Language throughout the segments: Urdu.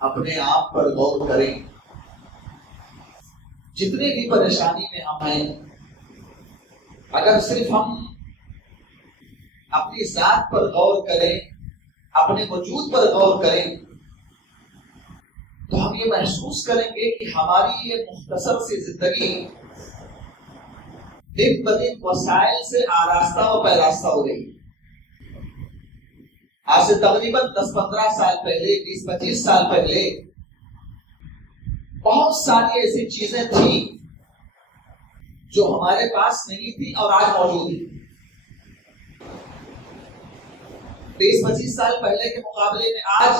اپنے آپ پر غور کریں. جتنے بھی پریشانی میں ہم ہیں، اگر صرف ہم اپنی ذات پر غور کریں، اپنے وجود پر غور کریں، تو ہم یہ محسوس کریں گے کہ ہماری یہ مختصر سی زندگی دن بدن وسائل سے آراستہ و پیراستہ ہو رہی ہے. آج سے تقریباً 10-15 سال پہلے، 20-25 سال پہلے بہت ساری ایسی چیزیں تھیں جو ہمارے پاس نہیں تھی اور آج موجود ہیں. 20-25 سال پہلے کے مقابلے میں آج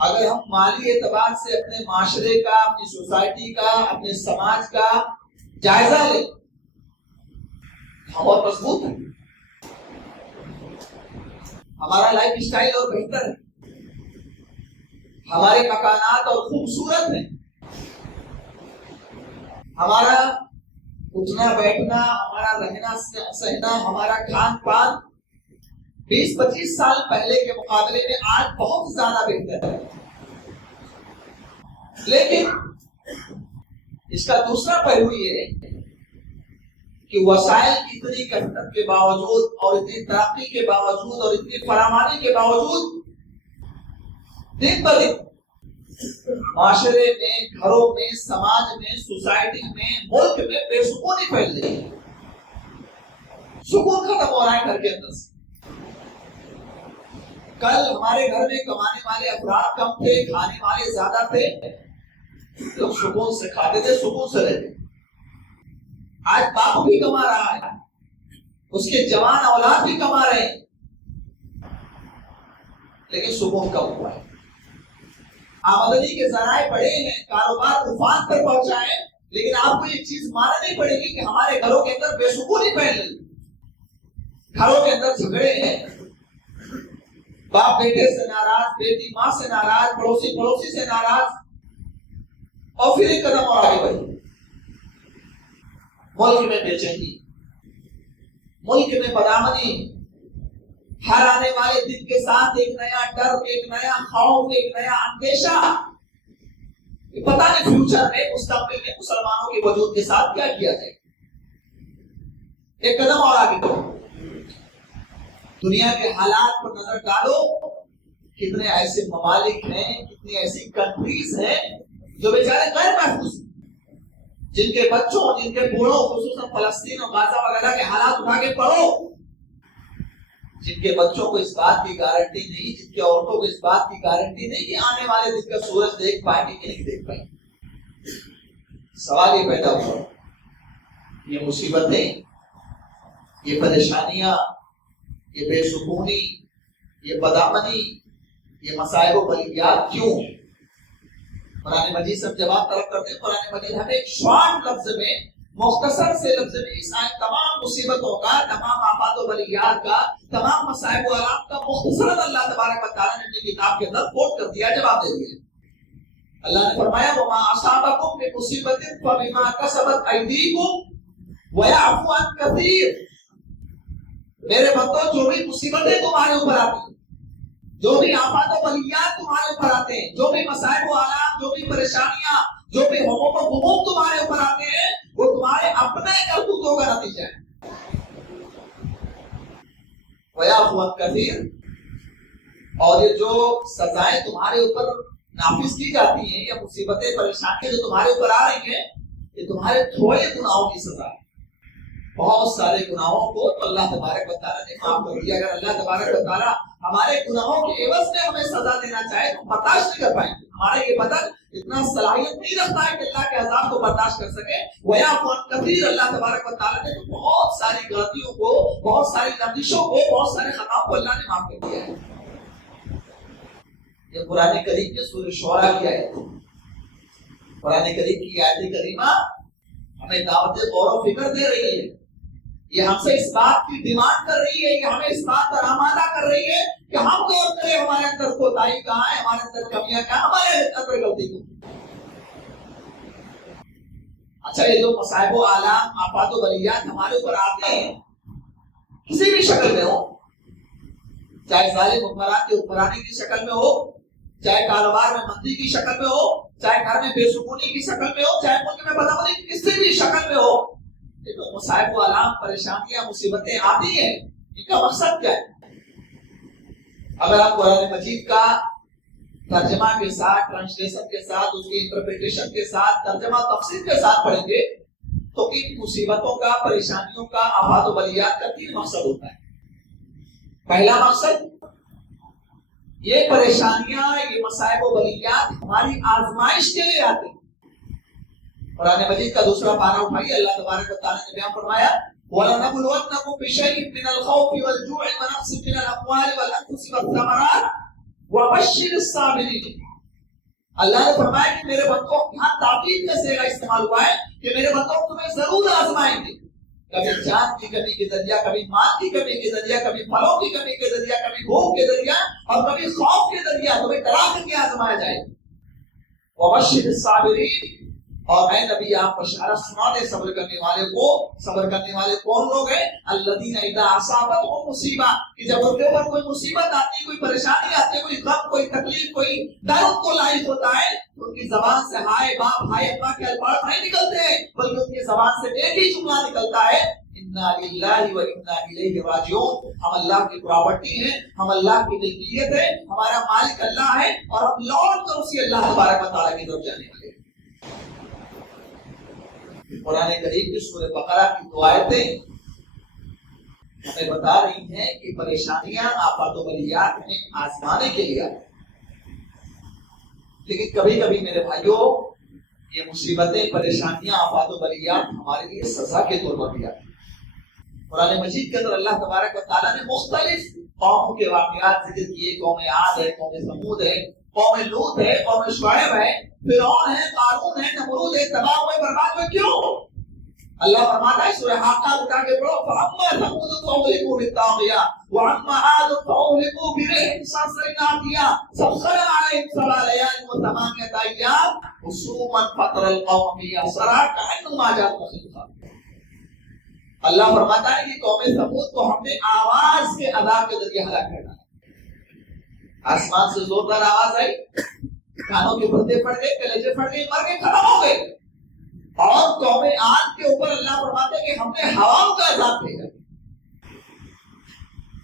اگر ہم مالی اعتبار سے اپنے معاشرے کا، اپنی سوسائٹی کا، اپنے سماج کا جائزہ لیں، ہم اور مضبوط ہیں. ہمارا لائف اسٹائل اور بہتر ہے، ہمارے مکانات اور خوبصورت ہیں، ہمارا اٹھنا بیٹھنا، ہمارا رہنا سہنا، ہمارا کھان پان 20-25 سال پہلے کے مقابلے میں آج بہت زیادہ بہتر ہے. لیکن اس کا دوسرا پہلو یہ ہے کہ وسائل کی اتنی کثرت کے باوجود اور اتنی ترقی کے باوجود اور اتنی فراوانی کے باوجود دن بدن معاشرے میں، گھروں میں، سماج میں، سوسائٹی میں، ملک میں بے سکونی پھیل رہی ہے. سکون ختم ہو رہا ہے گھر کے اندر سے. کل ہمارے گھر میں کمانے والے افراد کم تھے، کھانے والے زیادہ تھے، لوگ سکون سے کھاتے تھے، سکون سے رہتے. آج باپ بھی کما رہا ہے، اس کے جوان اولاد بھی کما رہے ہیں، لیکن سکون کم ہوا ہے. آمدنی کے ذرائع بڑے ہیں، کاروبار طوفان پر پہنچا ہے، لیکن آپ کو یہ چیز ماننی پڑے گی کہ ہمارے گھروں کے اندر بے سکونی پھیل رہی ہے. گھروں کے اندر جھگڑے ہیں، باپ بیٹے سے ناراض، بیٹی ماں سے ناراض، پڑوسی سے ناراض، اور پھر ایک قدم اور آگے بڑھی. ملک میں بے چینی، ملک میں بدامنی، ہر آنے والے دن کے ساتھ ایک نیا ڈر، ایک نیا خوف، ایک نیا اندیشہ. پتہ نہیں فیوچر میں، مستقبل میں مسلمانوں کے وجود کے ساتھ کیا کیا جائے. ایک قدم اور آگے بڑھو. دنیا کے حالات پر نظر ڈالو، کتنے ایسے ممالک ہیں، کتنی ایسی کنٹریز ہیں جو بیچارے غیر محفوظ ہیں، جن کے بچوں، جن کے بوڑھوں، خصوصاً فلسطین اور غزہ وغیرہ کے حالات اٹھا کے پڑھو، جن کے بچوں کو اس بات کی گارنٹی نہیں، جن کے عورتوں کو اس بات کی گارنٹی نہیں کہ آنے والے دن کا سورج دیکھ پائیں گے کہ نہیں دیکھ پائیں گے. سوال یہ پیدا ہوا، یہ مصیبتیں، یہ پریشانیاں، یہ بے سکونی، یہ بدامنی، یہ مصائب و بلیات کیوں؟ قرآن مجید سے جواب طلب کرتے ہیں. قرآن مجید ہمیں ایک شارٹ لفظ میں، مختصر سے لفظ میں اس آیت تمام مصیبتوں کا، تمام آفات و بلیات کا، تمام مصائب و آلام کا مختصراً اللہ تبارک و تعالیٰ نے اپنی کتاب کے اندر کوٹ کر دیا، جواب دے دیا. اللہ نے فرمایا وَمَا أَصَابَكُم مِّن مُّصِيبَةٍ فَبِمَا كَسَبَتْ أَيْدِيكُمْ وَيَعْفُو عَن كَثِيرٍ. میرے بندو، جو بھی مصیبتیں تمہارے اوپر آتی ہیں، جو بھی آفات و بلیات تمہارے اوپر آتے ہیں، جو بھی مصائب و آلام، جو بھی پریشانیاں، جو بھی ہموم و غموم تمہارے اوپر آتے ہیں، وہ تمہارے اپنے کرتوتوں کا نتیجہ ہے. وَيَعْفُو عَن كَثِيرٍ. اور یہ جو سزائیں تمہارے اوپر نافذ کی جاتی ہیں، یا مصیبتیں، پریشانیاں جو تمہارے اوپر آ رہی ہیں، یہ تمہارے تھوڑے گناہوں کی سزا ہے. بہت سارے گناہوں کو تو اللہ تبارک و تعالیٰ نے معاف کر دیا. اگر اللہ تبارک و تعالیٰ ہمارے گناہوں کے عوض میں ہمیں سزا دینا چاہے تو برداشت نہیں کر پائیں گے. ہمارا یہ بدن اتنا صلاحیت نہیں رکھتا ہے کہ اللہ کے عذاب کو برداشت کر سکے. وَيَعْفُو عَن كَثِيرٍ. اللہ تبارک و تعالیٰ نے بہت ساری غلطیوں کو، بہت ساری لغزشوں کو، بہت سارے خطاؤں کو اللہ نے معاف کر دیا ہے. یہ قرآن کریم کے سورہ شعراء کی آیت ہے. قرآن کریم کی آیت کریمہ ہمیں دعوت غور و فکر دے رہی ہے. یہ ہم سے اس بات کی ڈیمانڈ کر رہی ہے، کہ ہمیں اس بات پر آمادہ کر رہی ہے کہ ہم غور کریں ہمارے اندر کوتاہی کہاں ہے، ہمارے اندر کمیاں کہاں، ہمارے اندر غلطی کہاں. اچھا، یہ جو مصائب و آلام، آفات و بلیات ہمارے اوپر آتے ہیں، کسی بھی شکل میں ہو، چاہے ظالم حکمران کے حکمرانی کی شکل میں ہو، چاہے کاروبار میں مندی کی شکل میں ہو، چاہے گھر میں بے سکونی کی شکل میں ہو، چاہے ملک میں بدامنی کسی بھی شکل میں ہو، لیکن مصائب و آلام، پریشانیاں، مصیبتیں آتی ہیں، ان کا مقصد کیا ہے؟ اگر آپ قرآن مجید کا ترجمہ کے ساتھ، ٹرانسلیشن کے ساتھ، اس کی انٹرپریٹیشن کے ساتھ، ترجمہ تفسیر کے ساتھ پڑھیں گے تو ان مصیبتوں کا، پریشانیوں کا، آفات و بلیات کا 3 مقصد ہوتا ہے۔ پہلا مقصد، یہ پریشانیاں، یہ مصائب و بلیات ہماری آزمائش کے لیے آتے ہیں۔ قرآن مجید کا دوسرا پارہ اٹھائیے، اللہ تبارک و تعالیٰ نے بیان فرمایا وَلَنَبْلُوَنَّكُمْ بِشَيْءٍ مِّنَ الْخَوْفِ وَالْجُوعِ وَنَقْصٍ مِّنَ الْأَمْوَالِ وَالْأَنفُسِ وَالثَّمَرَاتِ وَبَشِّرِ الصَّابِرِينَ۔ اللہ نے فرمایا کہ میرے بندوں، یہاں تاکید کا صیغہ استعمال ہوا ہے کہ میرے بندوں تمہیں ضرور آزمائیں گے، کبھی جان کی کمی کے ذریعہ، کبھی مال کی کمی کے ذریعہ، کبھی پھلوں کی کمی کے ذریعہ، کبھی بھوک کے ذریعہ، اور کبھی خوف کے ذریعہ تمہیں ڈرا کر کے آزمایا جائے۔ وَبَشِّرِ الصَّابِرِينَ، اور اے نبی آپ بشارت سنا دے صبر کرنے والے کو۔ صبر کرنے والے کون لوگ ہیں؟ الذین اذا اصابتهم مصیبہ، کہ جب ان کے اوپر کوئی مصیبت آتی، کوئی پریشانی آتی ہے، کوئی غم، کوئی تکلیف، کوئی درد ان کو لاحق ہوتا ہے، تو ان کی زبان سے ہائے باپ، ہائے ابا کے الفاظ نہیں نکلتے ہیں، بلکہ ان کی زبان سے ایک ہی جملہ نکلتا ہے، انا للہ و انا الیہ راجعون۔ ہم اللہ کی پراپرٹی ہیں، ہم اللہ کی ملکیت ہے، ہمارا مالک اللہ ہے، اور ہم لوٹ کر اسی اللہ تبارک و تعالیٰ کی طرف جانے والے ہیں۔ قرآن کریم کی سورہ بقرہ کی 2 آیتیں ہمیں بتا رہی ہیں کہ پریشانیاں، آفات و بلیات ہمیں آزمانے کے لیے آتی ہیں، لیکن کبھی کبھی میرے بھائیوں یہ مصیبتیں، پریشانیاں، آفات و بلیات ہمارے لیے سزا کے طور پر بھی آتی ہیں۔ قرآن مجید کے اندر اللہ تبارک و تعالیٰ نے مختلف قوموں کے واقعات ذکر کیے، قوم عاد ہے، قوم ثمود ہے، قوم لوط ہے، قوم شعیب ہے، فرعون ہے، قارون ہے، نمرود ہے، تباہ ہوئے، برباد ہوئے۔ کیوں؟ اللہ فرماتا ہے سورہ حاقہ اٹھا کے پڑھو، فَأَمَّا ثَمُودُ فَأُهْلِكُوا بِالطَّاغِيَةِ وَأَمَّا عَادٌ فَأُهْلِكُوا بِرِيحٍ صَرْصَرٍ عَاتِيَةٍ سَخَّرَهَا عَلَيْهِمْ 7 لَيَالٍ وَثَمَانِيَةَ أَيَّامٍ حُسُومًا فَتَرَى الْقَوْمَ فِيهَا صَرْعَىٰ كَأَنَّهُمْ أَعْجَازُ نَخْلٍ۔ اللہ فرماتا ہے کہ قوم ثمود کو ہم نے آواز کے عذاب کے ذریعے ہلاک کر ڈالا۔ آسمان سے زوردار آواز آئی، کانوں کے پردے پھٹ گئے، کلیجے پھٹ گئے، مر گئے، ختم ہو گئے۔ اور قوم عاد کے اوپر اللہ فرماتے ہیں کہ ہم نے ہواؤں کا عذاب بھیجا۔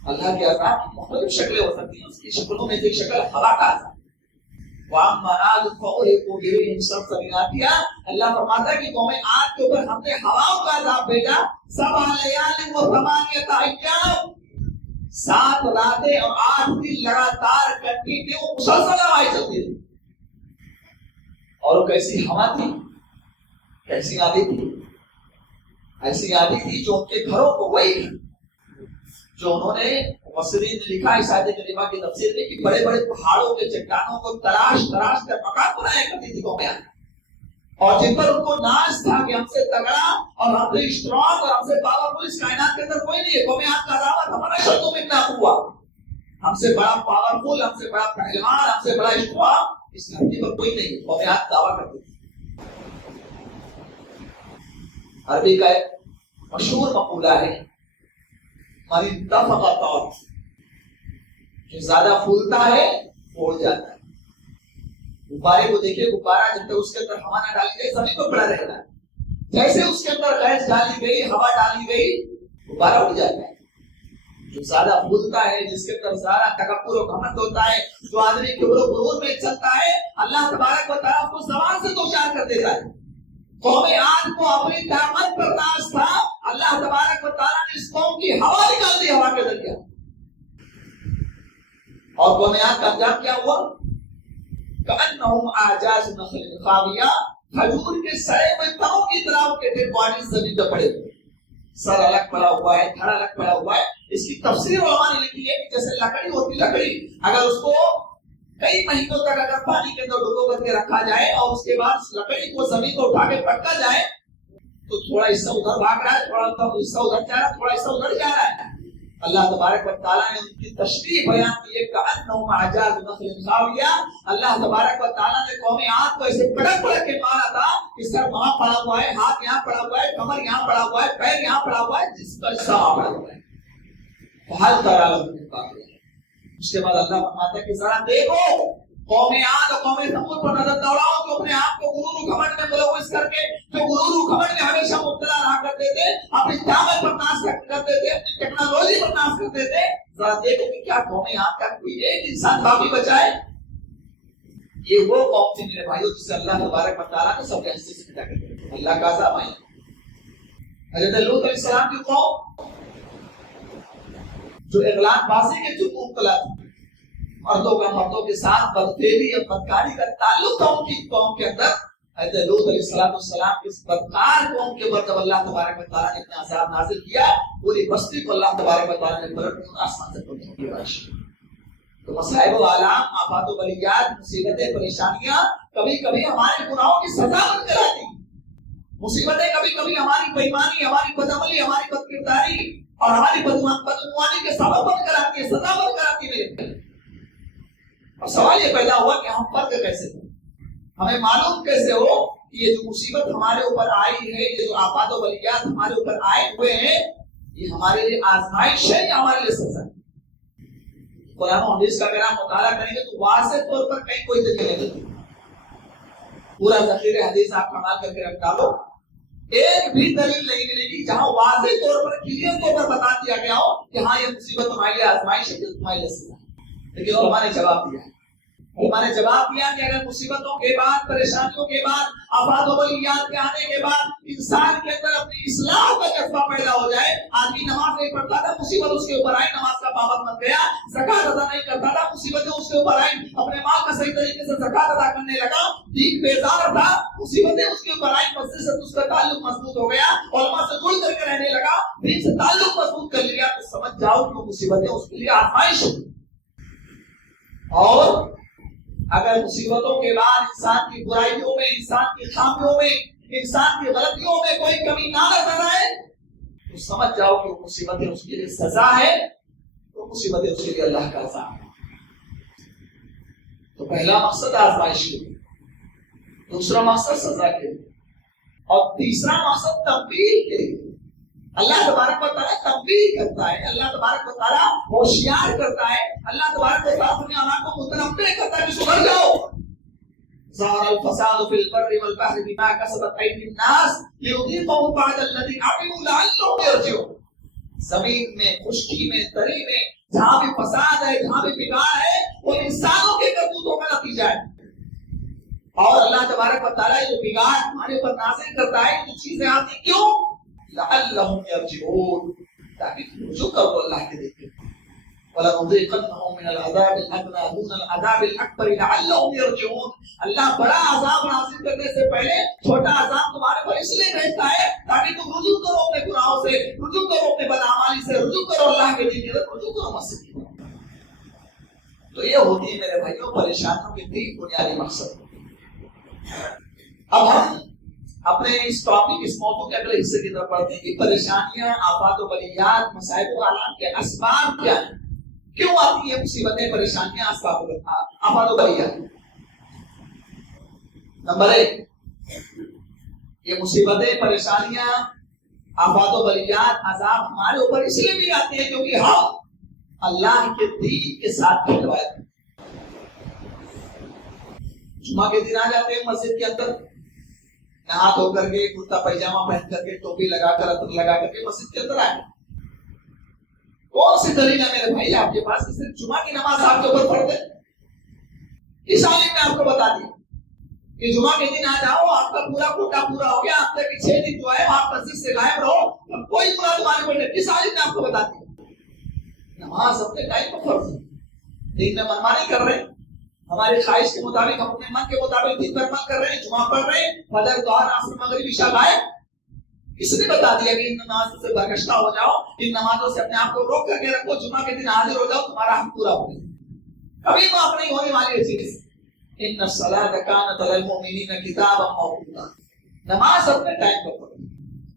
اللہ کے عذاب کی مختلف شکلیں ہو سکتی ہیں، اس کی شکلوں میں سے ایک شکل ہوا کا عذاب۔ وَأَمَّا عَادٌ فَأُهْلِكُوا بِرِيحٍ صَرْصَرٍ عَاتِيَةٍ، اللہ فرماتا ہے کہ قوم عاد کے اوپر ہم نے ہواؤں کا عذاب بھیجا۔ 7 لَيَالٍ وَثَمَانِيَةَ أَيَّامٍ، 7 راتیں اور 8 دن لگاتار کنٹینیو مسلسل ہوائیں چلتی رہی۔ اور کیسی ہوا تھی، کیسی آدھی تھی؟ ایسی آدھی تھی جو ان کے گھروں کو، وہی جو انہوں نے مفسرین نے لکھا اس آیت کریمہ کی تفسیر میں کہ بڑے بڑے پہاڑوں کے چٹانوں کو تراش کر مکان بنایا کرتی تھی قوم عاد، اور جن پر ان کو ناز تھا کہ ہم سے تگڑا اور ہم سے اسٹرانگ اور ہم سے پاورفل اس کائنات کے اندر کوئی نہیں ہے۔ قوم عاد کا دعویٰ تھا ہمارا شرطوں میں اتنا ہوا، ہم سے بڑا پاورفل، ہم سے بڑا پہلوان، ہم سے بڑا اسٹرانگ اس دھرتی پر کوئی نہیں ہے۔ قوم عاد دعویٰ کرتی تھی۔ عربی کا ایک مشہور مقولہ ہے، من اتفق طار، جو زیادہ پھولتا ہے وہ اڑ جاتا ہے۔ غبارے کو دیکھیے، غبارہ جب تک اس کے اندر ہوا نہ ڈالی گئی زمین پر پڑا رہتا ہے، جیسے اس کے اندر گیس ڈالی گئی، ہوا ڈالی گئی، غبارہ اڑ جاتا ہے۔ جو زیادہ پھولتا ہے، جس کے اندر زیادہ تکبر و گھمنڈ ہوتا ہے، جو آدمی کبر و غرور میں چلتا ہے، اللہ تبارک و تعالیٰ کو زبان سے دوچار کر دیتا ہے۔ قوم عاد کو اپنی طاقت پر ناز تھا، اللہ تبارک و تعالیٰ نے اس قوم کی ہوا نکال دی، ہوا کے ذریعے۔ اور قوم عاد کا انجام کیا ہوا؟ کأنہم اعجاز نخل خاویہ، کھجور کے سڑے ہوئے تنوں کی طرح کے ڈیڈ باڈیز زمین پر پڑے ہوئے، سر الگ پڑا ہوا ہے، دھڑ الگ پڑا ہوا ہے۔ اس کی تفسیر علماء نے لکھی ہے کہ جیسے لکڑی ہوتی، لکڑی اگر اس کو کئی مہینوں تک اگر پانی کے اندر ڈبو کر کے رکھا جائے اور اس کے بعد لکڑی کو زمین کو اٹھا کے پٹکا جائے تو تھوڑا حصہ ادھر بھاگ رہا ہے، تھوڑا حصہ ادھر جا رہا ہے، تھوڑا حصہ ادھر جا رہا ہے۔ اللہ تبارک و تعالیٰ نے ان کی تشریح بیان کی ہے کأنہم اعجاز نخل خاویہ۔ اللہ تبارک و تعالیٰ نے قوم عاد کو ایسے پڑک پڑک کے مارا تھا کہ سر وہاں پڑا ہوا ہے، ہاتھ یہاں پڑا ہوا ہے، کمر یہاں پڑا ہوا ہے، پیر یہاں پڑا ہوا ہے، جس کا حصہ وہاں پڑا ہوا ہے۔ فہل تری لهم من باقیہ۔ اس کے بعد اللہ فرماتا ہے کہ ذرا دیکھو قوم عاد اور قوم ثمود پر نظر دوڑاؤ جو اپنے آپ کو غرور و گھمنڈ میں ملوث کر کے جو غرور و گھمنڈ میں ہمیشہ مبتلا رہا کرتے تھے، اپنی طاقت پر ناز کرتے تھے، اپنی ٹیکنالوجی پر ناز کرتے تھے. ذرا دیکھو کہ کیا قوم عاد کا کوئی ایک انسان باقی بچا ہے؟ یہ وہ قوم تھی میرے بھائیوں جسے اللہ تبارک و تعالیٰ نے سب کے حصے سے مٹا کر دیا. اللہ کا عذاب آیا. حضرت لوط علیہ السلام کی قوم جو اغلاق بازی کے جرم مبتلا تھی، مردوں کے ساتھ بدفعلی اور بدکاری کا تعلق تھا ان کی قوم کے اندر. حضرت لوط علیہ السلام کی اس بدکار قوم کے اوپر جب اللہ تبارک و تعالیٰ نے اپنا عذاب نازل کیا، پوری بستی کو اللہ تبارک و تعالیٰ نے پلٹ آسمان سے پلٹ دیا. تو مصائب و آلام، آفات و بلیات، مصیبتیں، پریشانیاں کبھی کبھی ہمارے گناہوں کی سزا بن کر آتی. مصیبتیں کبھی کبھی ہماری بے ایمانی، ہماری بدعملی، ہماری بدکرداری اور ہماری بدعنوانی کے سبب بن کر آتی ہے، سزا بن کر آتی ہے میرے. اور سوال یہ پیدا ہوا کہ ہم فرق کیسے ہو، ہمیں معلوم کیسے ہو کہ یہ جو مصیبت ہمارے اوپر آئی ہے، یہ جو آفات و بلیات ہمارے اوپر آئے ہوئے ہیں، یہ ہمارے لیے آزمائش ہے یا ہمارے لیے سزا ہے؟ قرآن و حدیث کا اگر آپ مطالعہ کریں گے تو واضح طور پر کہیں کوئی دلیل نہیں ملتی. پورا ذخیرہ حدیث آپ کمال کر کے رکھ ڈالو، ایک بھی دلیل نہیں ملے گی جہاں واضح طور پر کلیئر طور پر بتا دیا گیا ہو کہ ہاں یہ مصیبت تمہارے لیے آزمائش ہے، تمہارے لیے سزا ہے. لیکن علماء نے جواب دیا کہ اگر مصیبتوں کے بعد، پریشانیوں کے بعد، آفات و بلیات کے آنے کے بعد انسان کے اندر اپنی اصلاح کا جذبہ پیدا ہو جائے، آدمی نماز نہیں پڑھتا تھا، مصیبت اس کے اوپر آئی، نماز کا پابند بن گیا، زکات ادا نہیں کرتا تھا، مصیبتیں اس کے اوپر آئی، اپنے مال کا صحیح طریقے سے زکات ادا کرنے لگا، دین بیزار تھا، مصیبتیں اس کے اوپر آئی، مسجد سے اس کا تعلق مضبوط ہو گیا، علماء سے جڑ کر کے رہنے لگا، دین سے تعلق مضبوط کر لیا، تو سمجھ جاؤ کہ وہ مصیبتیں اس کے لیے آزمائش ہے. اور اگر مصیبتوں کے بعد انسان کی برائیوں میں، انسان کی خامیوں میں، انسان کی غلطیوں میں کوئی کمی نہ نظر آئے تو سمجھ جاؤ کہ وہ مصیبتیں اس کے لیے سزا ہے، وہ مصیبتیں اس کے لیے اللہ کا عذاب ہے. تو پہلا مقصد آزمائش کے لیے، دوسرا مقصد سزا کے لیے، اور تیسرا مقصد تبدیل کے لیے. اللہ تبارک و تعالیٰ تبدیل کرتا ہے، اللہ تبارک و تعالیٰ ہوشیار کرتا ہے، اللہ تبارک و تعالیٰ اپنے آنکھ کو متنبع کرتا ہے کہ سدھر جاؤ. ظہر الفساد فی البر والبحر بما کسبت ایدی الناس لیذیقہم بعض الذی عملوا لعلہم یرجعون. زمین میں، خشکی میں، تری میں جہاں بھی فساد ہے، جہاں بھی بگاڑ ہے، وہ انسانوں کے کرتوتوں کا نتیجہ ہے. اور اللہ تبارک و تعالیٰ جو بگاڑ ہمارے اوپر نازل کرتا ہے، جو چیزیں آتی کیوں؟ لعلہم یرجعون، تاکہ تم رجوع کرو اللہ کے دیکھتے. وَلَنُذِيقَنَّهُم مِّنَ الْعَذَابِ الْأَدْنَىٰ دُونَ الْعَذَابِ الْأَكْبَرِ لَعَلَّهُمْ يَرْجِعُونَ. اللہ بڑا عذاب نازل کرنے سے پہلے چھوٹا عذاب تمہارے پر اس لیے بھیجتا ہے تاکہ تم رجوع کرو اپنے گناہوں سے، رجوع کرو اپنے بدعمالی سے، رجوع کرو اللہ کے دین کی طرف، رجوع کرو مسجد کی طرف. تو یہ ہوتی ہے میرے بھائیوں پریشانیوں کے تین بنیادی مقصد. اب ہم اپنے اس ٹاپک، اس موضوع کے اگلے حصے کی طرف پڑھتے ہیں کہ پریشانیاں، آفات و بلیات، مصائب و آلام کے اسباب کیا ہیں، کیوں آتی ہیں مصیبتیں، پریشانیاں، آفات و بلیات. نمبر 1، یہ مصیبتیں، پریشانیاں، آفات و بلیات، عذاب ہمارے اوپر اس لیے بھی آتے ہیں کیونکہ ہم اللہ کے دین کے ساتھ کھلواتے ہیں. جمعہ کے دن آ جاتے ہیں مسجد کے اندر، نہا دھو کر کے، کرتا پیجامہ پہن کر کے، ٹوپی لگا کر، عطر لگا کر کے مسجد کے اندر آئے. کون سی دلیل ہے میرے بھائی آپ کے پاس کہ صرف جمعہ کی نماز آپ کے اوپر پڑھ دیں؟ اس عالم نے آپ کو بتا دیا کہ جمعہ کے دن آ جاؤ، آپ کا پورا کوٹا پورا ہو گیا، ہفتے کے 6 دن جو ہے آپ مسجد سے غائب رہو، کوئی گناہ تمہارے پر نہیں. اس عالم نے آپ کو بتا دیا نماز اپنے ٹائم پر فرض ہے. دین میں منمانی کر رہے ہیں، ہماری خواہش کے مطابق، ہم اپنے من کے مطابق دن بھر عمل کر رہے ہیں، جمعہ پڑھ رہے ہیں، فجر، ظہر، عصر، مغرب، عشاء غائب. اس نے بتا دیا کہ ان نمازوں سے برگشتہ ہو جاؤ، ان نمازوں سے اپنے آپ کو روک کر کے رکھو، جمعہ کے دن حاضر ہو جاؤ، تمہارا حق پورا ہو گیا. کبھی معاف نہیں ہونے والی چیز. ان الصلاۃ کانت علی المؤمنین کتابا موقوتا. نماز اپنے ٹائم پر پڑھو.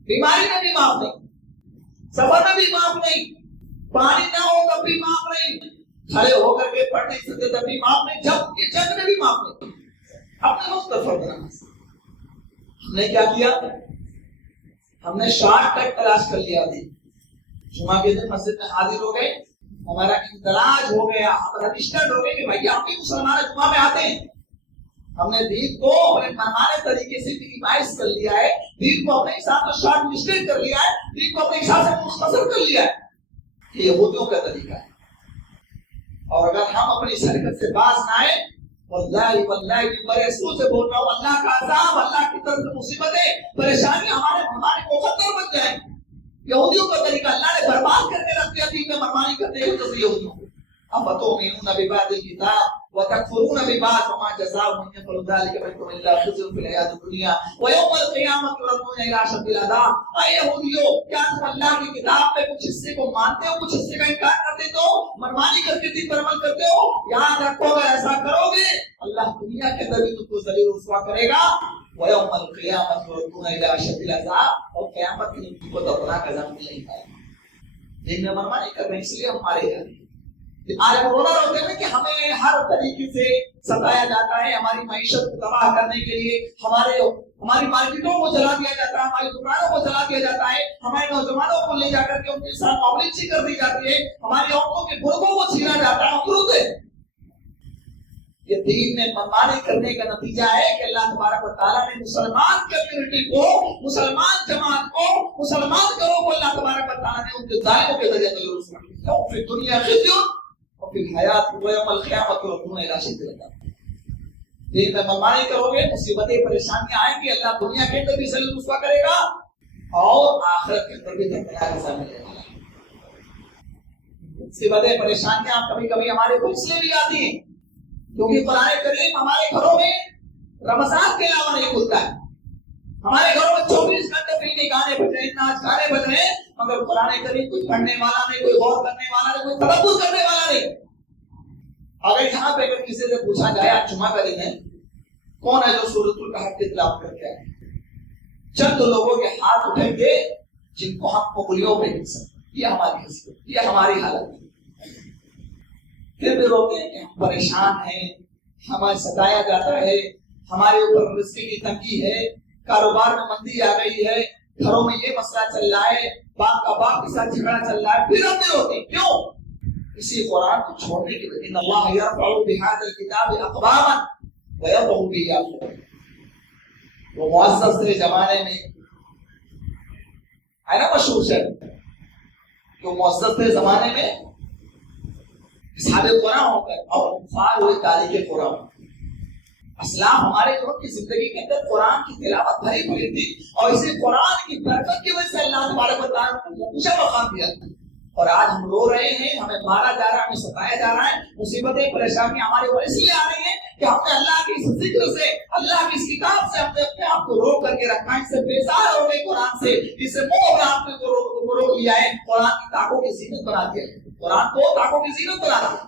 بیماری میں بھی معاف نہیں، سفر میں بھی معاف نہیں، پانی نہ ہو تب بھی معاف نہیں، کھڑے ہو کر کے پڑھ نہیں سکتے تب بھی معاف نہیں، جب کے جنگ میں بھی معاف نہیں. اپنے وقت پر فرض نماز. ہم نے کیا کیا؟ ہم نے شارٹ کٹ تلاش کر لیا تھی. جمعہ کے دن مسجد میں حاضر ہو گئے ہمارا اندراج ہو گیا، ہم رجسٹرڈ ہو گئے کہ بھائی ہم بھی مسلمان جمعہ میں آتے ہیں. ہم نے دین کو اپنے منمانے طریقے سے ڈیوائز کر لیا ہے، دین کو اپنے حساب سے شارٹ لسٹڈ کر لیا ہے، دین کو اپنے حساب سے مختصر کر لیا ہے. یہ یہودیوں کا طریقہ ہے. اور اگر ہم اپنی اس حرکت سے باز نہ آئے، واللہ رسول سے بول رہا ہوں، اللہ کا عذاب، اللہ کی طرف سے مصیبتیں، پریشانی ہمارے مقدر بن جائیں. یہودیوں کا طریقہ اللہ نے برباد کر کے رکھ دیا، دین میں منمانی کرتے ہیں تو یہودیوں کو. افتؤمنون ببعض الكتاب وتكفرون ببعض وما جزاء من يفعل ذلك منكم الا خزي في الحياة الدنيا ويوم القيامة يردون الى اشد العذاب. اے یہودیو، کیا تم اللہ کی کتاب میں کچھ حصے کو مانتے ہو، کچھ حصے کا انکار کرتے تو منمانی کر کے دین پر عمل کرتے ہو؟ یاد رکھو اگر ایسا کرو گے اللہ دنیا کے اندر بھی تم کو ذلیل و رسوا کرے گا. ويوم القيامة يردون الى اشد العذاب، اور قیامت کے دن تم کو دردناک عذاب ملے گا. دین میں منمانی کر رہے ہیں، اس لیے ہمارے یہاں آج ہم رونا روتے ہیں کہ ہمیں ہر طریقے سے ستایا جاتا ہے، ہماری معیشت کو تباہ کرنے کے لیے ہماری مارکیٹوں کو جلا دیا جاتا ہے، ہماری دکانوں کو جلا دیا جاتا ہے، ہمارے نوجوانوں کو لے جا کر کے ان کے ساتھ معاملے کر دی جاتی ہے، ہماری عورتوں کے گردوں کو چھینا جاتا ہے. امرود ہے. یہ دین میں منمانی کرنے کا نتیجہ ہے کہ اللہ تبارک و تعالیٰ نے مسلمان کمیونٹی کو، مسلمان جماعت کو، مسلمان گروہ کو اللہ تبارک و تعالیٰ نے ان کے ظالموں کے ذریعے تجربہ کیا. پھر دنیا خزي وفي الحیات ویوم القیامت یردون الی اشد العذاب. دین میں منمانی کرو گے، مصیبتیں پریشانیاں آئیں گی، اللہ دنیا کے اندر بھی ذلیل رسوا کرے گا اور آخرت کے اندر بھی دردناک عذاب ملے گا. مصیبتیں پریشانیاں کبھی کبھی ہمارے کو اس لیے بھی آتی ہیں کیونکہ قرآن کریم ہمارے گھروں میں رمضان کے علاوہ نہیں کھلتا ہے. ہمارے گھروں میں 24 گھنٹے فلمی گانے بج رہے ہیں، ناچ گانے بج رہے ہیں، مگر قرآن کریم کوئی پڑھنے والا نہیں، کوئی غور کرنے والا نہیں، کوئی تدبر کرنے والا نہیں. اگر یہاں پہ اگر کسی سے پوچھا جائے آج جمعہ کا دن ہے، کون ہے جو سورۃ الکہف کی تلاوت کر کے آئے، چند لوگوں کے ہاتھ اٹھیں گے جن کو ہم انگلیوں پہ گن سکتے. یہ ہماری حیثیت، یہ ہماری حالت ہے. پھر بھی روتے ہیں کہ ہم پریشان ہیں، ہمیں ستایا جاتا ہے، ہمارے اوپر رزق کی تنگی ہے، کاروبار میں مندی آ گئی ہے، گھروں میں یہ مسئلہ چل رہا ہے، باپ کا باپ کے ساتھ جھگڑا چل رہا ہے. پھر ہم نہیں ہوتے. کیوں؟ اسی قرآن کو چھوڑنے کی وجہ. ان اللہ یرفع بهذا الكتاب اقواما ويضع به آخرین. وہ معزز تھے زمانے میں، ہے نا مشہور ہے، جو معزز تھے زمانے میں اصحاب قرآن ہو کر اور کفار ہوئے تاریخ قرآن. اسلام ہمارے لوگوں کی زندگی کے اندر قرآن کی تلاوت بھری پڑی تھی اور اسی قرآن کی برکت کی وجہ سے اللہ تبارک و تعالیٰ کو اونچا مقام دیا. اور آج ہم رو رہے ہیں، ہمیں مارا جا رہا ہے، ہمیں ستایا جا رہا ہے، مصیبتیں پریشانیاں ہمارے اوپر اس لیے آ رہی ہیں کہ ہم نے اللہ کی اس ذکر سے، اللہ کی اس کتاب سے ہم نے اپنے آپ کو روک کر کے رکھا ہے، اس سے بیزار ہو گئے قرآن سے، اس سے منہ اور آپ کو روک لیا ہے، قرآن کی طاقوں کی زینت بنا دیا ہے، قرآن کو طاقوں کی زینت بنا دیا.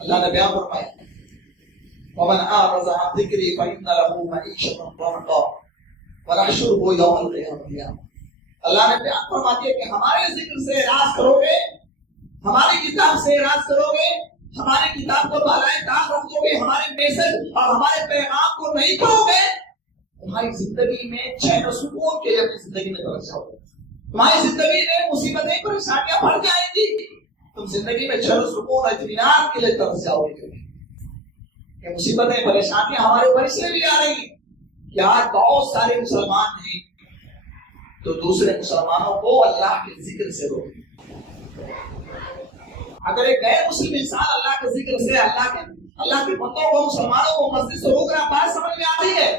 اللہ نے بیان فرمایا وَمَنْ أَعْرَضَ عَنْ ذِكْرِي فَإِنَّ لَهُ مَعِيشَةً ضَنْكًا وَنَحْشُرُهُ يَوْمَ الْقِيَامَةِ أَعْمَى. اللہ نے بیان فرما دیا کہ ہمارے ذکر سے اعراض کرو گے، ہماری کتاب سے اعراض کرو گے، ہماری کتاب کو بالائے طاق رکھو گے، ہمارے میسج اور ہمارے پیغام کو نہیں کرو گے، تمہاری زندگی میں چین و سکون کے لیے اپنی زندگی میں توجہ ہوگی. تمہاری زندگی میں مصیبتیں پریشانیاں بڑھ جائیں گی، تم زندگی میں چین و سکون اور اطمینان کے لیے ترس جاؤ گے. کہ مصیبتیں پریشانیاں ہمارے اوپر اس لیے بھی آ رہی ہیں کہ آج بہت سارے مسلمان ہیں تو دوسرے مسلمانوں کو اللہ کے ذکر سے روکیں. اگر ایک غیر مسلم انسان اللہ کے ذکر سے، اللہ کے بندوں کو، مسلمانوں کو مسجد سے روک رہا، بات سمجھ میں آتی ہے،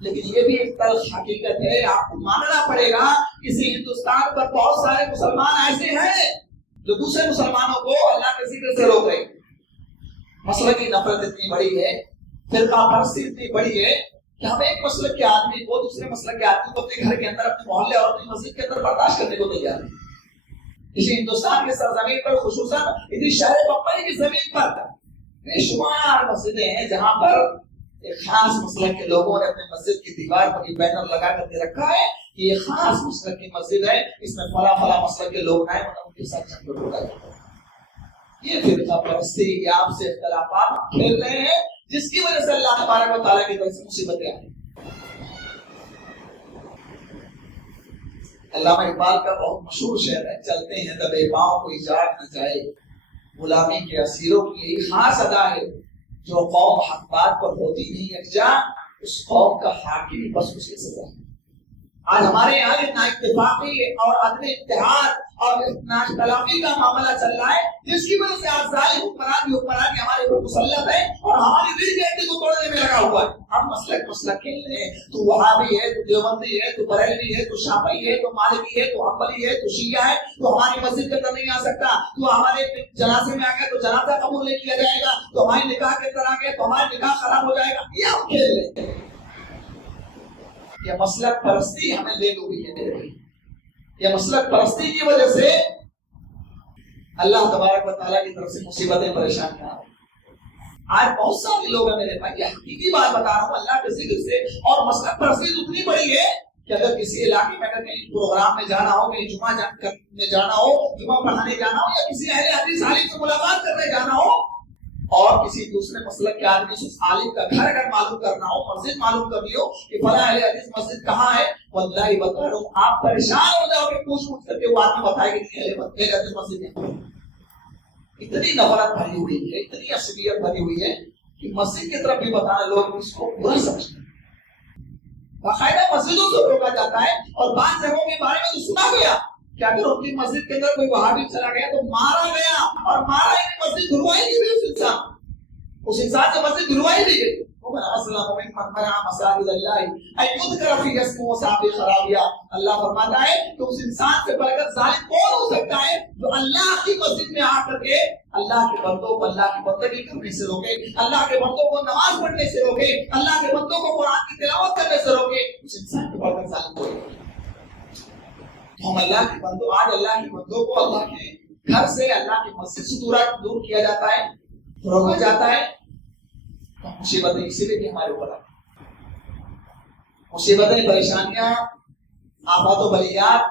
لیکن یہ بھی ایک تلخ حقیقت ہے، آپ کو ماننا پڑے گا. کسی ہندوستان پر بہت سارے مسلمان ایسے ہیں جو دوسرے مسلمانوں کو اللہ کے ذکر سے روک رہے ہیں. مسلک کی نفرت اتنی بڑی ہے، فرقہ پرستی اتنی بڑی ہے کہ ہم ایک مسلک کے آدمی کو دوسرے مسلک کے آدمی کو اپنے گھر کے اندر، اپنے محلے اور اپنی مسجد کے اندر برداشت کرنے کو تیار ہے. اسی ہندوستان کے سرزمین پر، خصوصاً اسی شہر بمبئی کی زمین پر بے شمار مسجدیں ہیں جہاں پر ایک خاص مسلک کے لوگوں نے اپنے مسجد کی دیوار پر یہ بینر لگا کر کے رکھا ہے کہ یہ خاص مسلک کی مسجد ہے، اس میں فلاں فلاں مسلک کے لوگ آئے، ان کے ساتھ جھگڑا ہوتا ہے. یہ فرقہ پرستی کے آپ سے اختلافات کھیل رہے ہیں جس کی وجہ سے اللہ تبارک و تعالیٰ کی طرف سے مصیبتیں آئی. علامہ اقبال کا بہت مشہور شعر ہے، چلتے ہیں دبے پاؤں کوئی جاگ نہ جائے، غلامی کے اسیروں کی یہی خاص ادا ہے، جو قوم حق بات پر ہوتی نہیں یکجا، اس قوم کا حاکم بس اس کی سزا ہے۔ آج ہمارے یہاں اتنا اتفاقی اور عدم اتحاد اور اتنا اختلافی کا معاملہ چل رہا ہے، جس کی وجہ سے آج ظالم حکمران ہمارے اوپر مسلط ہے اور ہماری دل کی ہڈی کو توڑنے میں لگا ہوا ہے۔ ہم مسلک کھیل رہے ہیں، تو وہابی ہے، تو دیوبندی ہے، تو بریلوی ہے، تو شافعی ہے، تو مالکی ہے، تو حنبلی ہے، تو شیعہ ہے، تو ہماری مسجد کے اندر نہیں آ سکتا، تو ہمارے جنازے میں آ گیا تو جنازہ قبول نہیں کیا جائے گا، تو ہماری نکاح کے اندر آ گیا تو ہمارا نکاح خراب ہو جائے گا۔ یہ ہم کھیل رہے ہیں۔ یہ مسلک پرستی ہمیں لے ہوئی ہے میرے بھائی۔ یہ مسلک پرستی کی وجہ سے اللہ تبارک و تعالیٰ کی طرف سے مصیبتیں پریشانیاں آ رہی ہیں۔ آج بہت سارے لوگ ہیں میرے بھائی، یہ حقیقی بات بتا رہا ہوں اللہ کے ذکر سے، اور مسلک پرستی اتنی بڑی ہے کہ اگر کسی علاقے میں اگر کہیں پروگرام میں جانا ہو، کہیں جمعہ میں جانا ہو، جمعہ پڑھانے جانا ہو، یا کسی اہل حدیث عالم سے ملاقات کرنے جانا ہو، اور کسی دوسرے مسلک کے آدمی سے عالم کا گھر اگر معلوم کرنا ہو، مسجد معلوم کرنی ہو کہ فلاں اہل حدیث مسجد کہاں ہے، واللہ بتا رہا ہوں آپ پریشان ہو جاؤ گے پوچھ کر کے، وہ آدمی بتائے کہ اہل حدیث مسجد ہے۔ اتنی نفرت بھری ہوئی ہے، اتنی عصبیت بھری ہوئی ہے کہ مسجد کی طرف بھی بتانا لوگ اس کو برا سمجھتے ہیں۔ باقاعدہ مسجدوں سے روکا جاتا ہے، اور بعض جگہوں کے بارے میں تو سنا گیا کہ اگر ان کی مسجد کے اندر کوئی وہابی چلا گیا تو مارا گیا، اور مارا ہی مسجد دھلوائی دی گئی، اس انسان سے مسجد دھلوائی دی گئی۔ اللہ فرماتا ہے کہ اس انسان سے بڑھ کر ظالم کون ہو سکتا ہے جو اللہ کی مسجد میں آ کر کے اللہ کے بندوں کو اللہ کی بندگی کرنے سے روکے، اللہ کے بندوں کو نماز پڑھنے سے روکے، اللہ کے بندوں کو قرآن کی تلاوت کرنے سے روکے، اس انسان کے بڑھ کر ظالم کوئی نہیں۔ ہم اللہ کے بندوں، آج اللہ کے بندوں کو اللہ کے گھر سے، اللہ کی مسجد سے دور کیا جاتا ہے، روکا جاتا ہے، تو مصیبتیں اسی لیے بھی ہمارے اوپر آتی ہیں۔ مصیبتیں، پریشانیاں، آفات و بلیات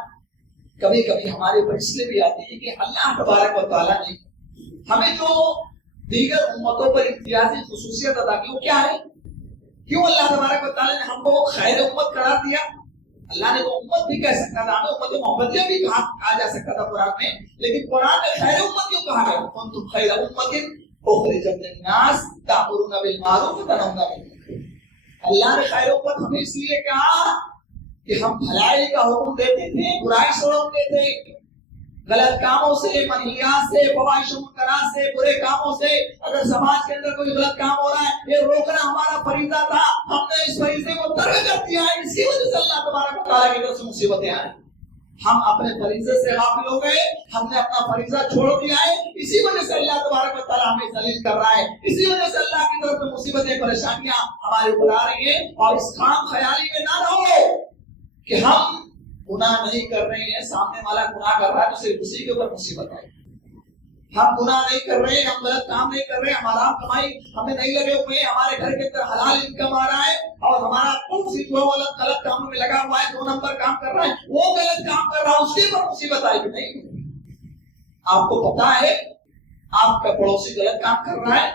کبھی کبھی ہمارے اوپر اس لیے بھی آتی ہے کہ اللہ تبارک و تعالیٰ نے ہمیں جو دیگر امتوں پر امتیازی خصوصیت ادا کی، وہ کیا ہے؟ کیوں اللہ تبارک و تعالیٰ نے ہم کو خیر امت قرار دیا؟ اللہ نے تو امت بھی کہہ سکتا تھا، ہمیں امت محمدیہ بھی کہا جا سکتا تھا قرآن میں، لیکن قرآن میں خیر امت کیوں کہا گیا؟ کنتم خیر امت اخرجت للناس تأمرون بالمعروف وتنهون عن المنکر۔ اللہ نے خیر امت ہمیں اس لیے کہا کہ ہم بھلائی کا حکم دیتے تھے، برائی سے روکتے تھے، غلط کاموں سے، منہیات سے، فواحش و منکرات سے، برے کاموں سے۔ اگر سماج کے اندر کوئی غلط کام ہو رہا ہے، یہ روکنا ہمارا فریضہ تھا، ہم نے اس فریضے کو ترک کر دیا ہے، اسی وجہ سے اللہ تبارک و تعالیٰ کی طرف سے مصیبتیں آئیں۔ ہم اپنے فریضے سے غافل ہو گئے، ہم نے اپنا فریضہ چھوڑ دیا ہے، اسی وجہ سے اللہ تبارک و تعالیٰ ہمیں ذلیل کر رہا ہے، اسی وجہ سے اللہ کی طرف سے مصیبتیں، پریشانیاں ہمارے اوپر آ رہی ہیں۔ اور اس خام خیالی میں نہ رہو کہ ہم گناہ نہیں کر رہے ہیں، سامنے والا گناہ کر رہا ہے تو صرف اسی کے اوپر مصیبت آئے۔ ہم گناہ نہیں کر رہے، ہم غلط کام نہیں کر رہے، ہم حرام کمائی ہمیں نہیں لگے ہوئے، ہمارے گھر کے اندر حلال انکم آ رہا ہے، اور ہمارا جو غلط کاموں میں لگا ہوا ہے، 2 نمبر کام کر رہا ہے، وہ غلط کام کر رہا ہے، اس کے اوپر مصیبت آئے گی نہیں۔ آپ کو پتا ہے آپ کا پڑوسی غلط کام کر رہا ہے،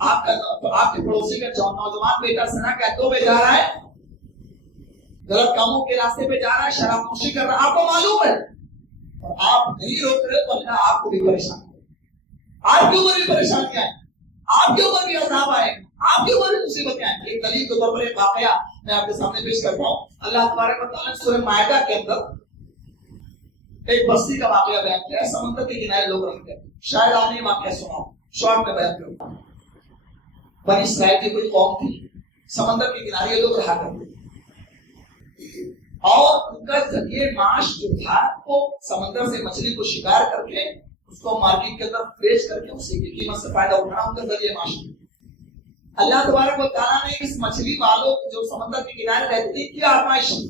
آپ کے پڑوسی کا نوجوان بیٹا زنا کے عدوں میں جا رہا ہے، غلط کاموں کے راستے پہ جا رہا ہے، شراب نوشی کر رہا ہے، آپ کو معلوم ہے، اور آپ نہیں روک رہے تو اللہ آپ کو بھی پریشان، آپ کے اوپر بھی پریشانیاں ہیں، آپ کے اوپر بھی عذاب آئے، آپ کے اوپر بھی مصیبتیں آئیں۔ ایک دلیل کے طور پر ایک واقعہ میں آپ کے سامنے پیش کرتا ہوں۔ اللہ تبارک و تعالیٰ نے سورہ مائدہ کے اندر ایک بستی کا واقعہ بیان کیا ہے، سمندر کے کنارے لوگ رہتے ہیں، شاید آپ نے واقعہ سنا ہو، شارٹ میں بیان کرتا ہوں۔ بنی اسرائیل کی کوئی قوم تھی، سمندر کے کنارے یہ لوگ رہا کرتے تھے، اور ان کا ذریعہ معاش جو تھا وہ سمندر سے مچھلی کو شکار کر کے اس کو مارکیٹ کے اندر بیچ کر کے اسی کی قیمت سے فائدہ اٹھانا ان کا ذریعہ معاش تھا۔ اللہ تبارک و تعالیٰ نے اس مچھلی والوں جو سمندر کے کنارے رہتے تھے کی آزمائش لی،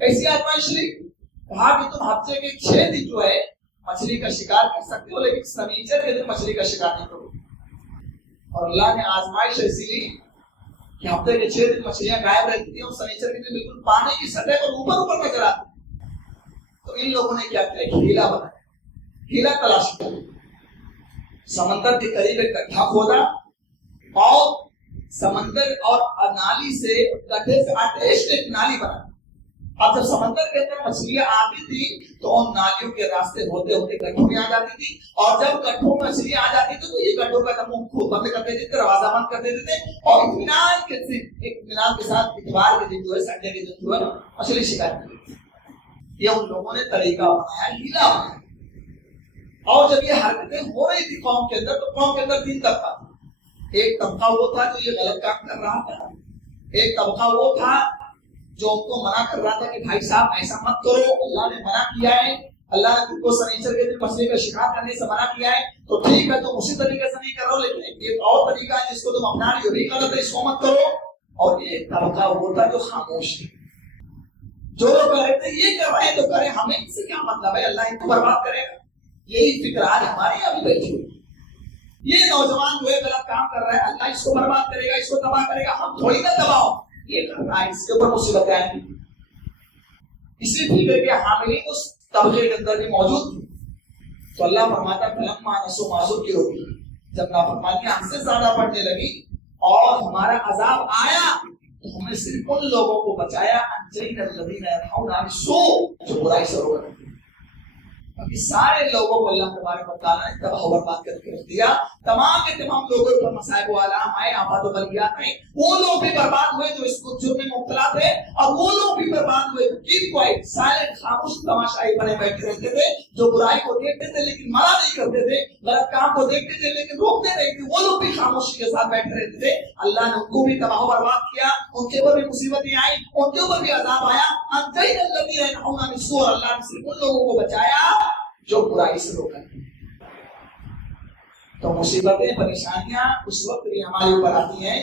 ایسی آزمائش لی، کہا کہ تم ہفتے کے 6 دن جو ہے مچھلی کا شکار کر سکتے ہو، لیکن سنیچر کے دن مچھلی کا شکار نہیں کرو۔ اور اللہ نے آزمائش ایسی لی کہ ہفتے کے 6 دن مچھلیاں غائب رہتی تھیں، اور سنیچر کے دن بالکل پانی کی سطح پر اوپر نظر آتی۔ تو ان لوگوں نے کیا کیا، ہیلا بنایا، ہیلا تلاش کیا، سمندر کے قریب ایک گڈھا کھودا اور سمندر اور نالی سے گڈھے سے اٹیچڈ ایک نالی بنا، اب جب سمندر کے اندر مچھلیاں آتی تھی تو ان نالیوں کے راستے ہوتے ہوتے گڈھوں میں آ جاتی تھی، اور جب گڈھوں میں مچھلیاں آ جاتی تھی تو یہ گڈھوں کا منہ بند کر دیتے تھے، دروازہ بند کر دیتے تھے، اور اطمینان کے ساتھ اتوار کے دن جو ہے، سنڈے کے دن جو ہے مچھلی شکار کرتے تھے۔ یہ ان لوگوں نے طریقہ بنایا، ہیلا بنایا۔ اور جب یہ حرکتیں ہو رہی تھی قوم کے اندر، تو قوم کے اندر تین طبقہ تھا۔ ایک طبقہ وہ تھا جو یہ غلط کام کر رہا تھا، ایک طبقہ وہ تھا جو ان کو منع کر رہا تھا کہ بھائی صاحب ایسا مت کرو، اللہ نے منع کیا ہے، اللہ نے تم کو سنیچر کے دن مچھلی کا شکار کرنے سے منع کیا ہے، تو ٹھیک ہے تم اسی طریقے سے نہیں کرو، لیکن ایک اور طریقہ ہے جس کو تم اپنا رہی ہو بھی غلط ہے، اس کو مت کرو۔ اور ایک طبقہ وہ تھا جو خاموش ہے، جو لوگ کہہ رہے تھے یہ کر رہے ہیں تو کریں، ہمیں اس سے کیا مطلب ہے، اللہ ان کو برباد کرے گا۔ یہی فکر آج ہمارے یہاں بھی بیٹھی ہوئی، یہ نوجوان جو ہے غلط کام کر رہا ہے، اللہ اس کو برباد کرے گا، اس کو تباہ کرے گا، ہم تھوڑی نہ تباہ، یہ کر رہا ہے، اس کے اوپر مصیبت آئے گی۔ اسی فکر کے حاملین اس طبقے کے اندر بھی موجود تھے۔ تو اللہ فرماتا ہے فلما نسوا ما ذکروا بہ، جب نافرمانیاں ہم سے زیادہ بڑھنے لگی اور ہمارا عذاب آیا تو ہم نے صرف ان لوگوں کو بچایا انجینا الذین ینہون عن السوء، جو برائی سے روک رہے ہیں۔ باقی سارے لوگوں کو اللہ تبارک و تعالیٰ نے تباہ و برباد کر کے رکھ دیا، تمام کے تمام لوگوں پر مصائب و آلام آئے، آفات و بلیات آئے، وہ لوگ بھی برباد ہوئے جو اس جرم میں مبتلا تھے، اور وہ لوگ بھی برباد ہوئے کیپ کوائٹ، سائلنٹ، خاموش تماشائی بنے بیٹھے رہتے تھے، جو برائی کو دیکھتے تھے لیکن منع نہیں کرتے تھے، غلط کام کو دیکھتے تھے لیکن روکتے نہیں تھے، وہ لوگ بھی خاموشی کے ساتھ بیٹھے رہتے تھے۔ اللہ نے ان کو بھی تباہ و برباد کیا، ان کے اوپر بھی مصیبتیں آئیں، ان کے اوپر بھی عذاب آیا، انجینا الذین ینہون عن السوء، اللہ نے صرف ان لوگوں کو بچایا جو برائی سے روکا۔ تو مصیبتیں، پریشانیاں اس وقت بھی ہمارے اوپر آتی ہیں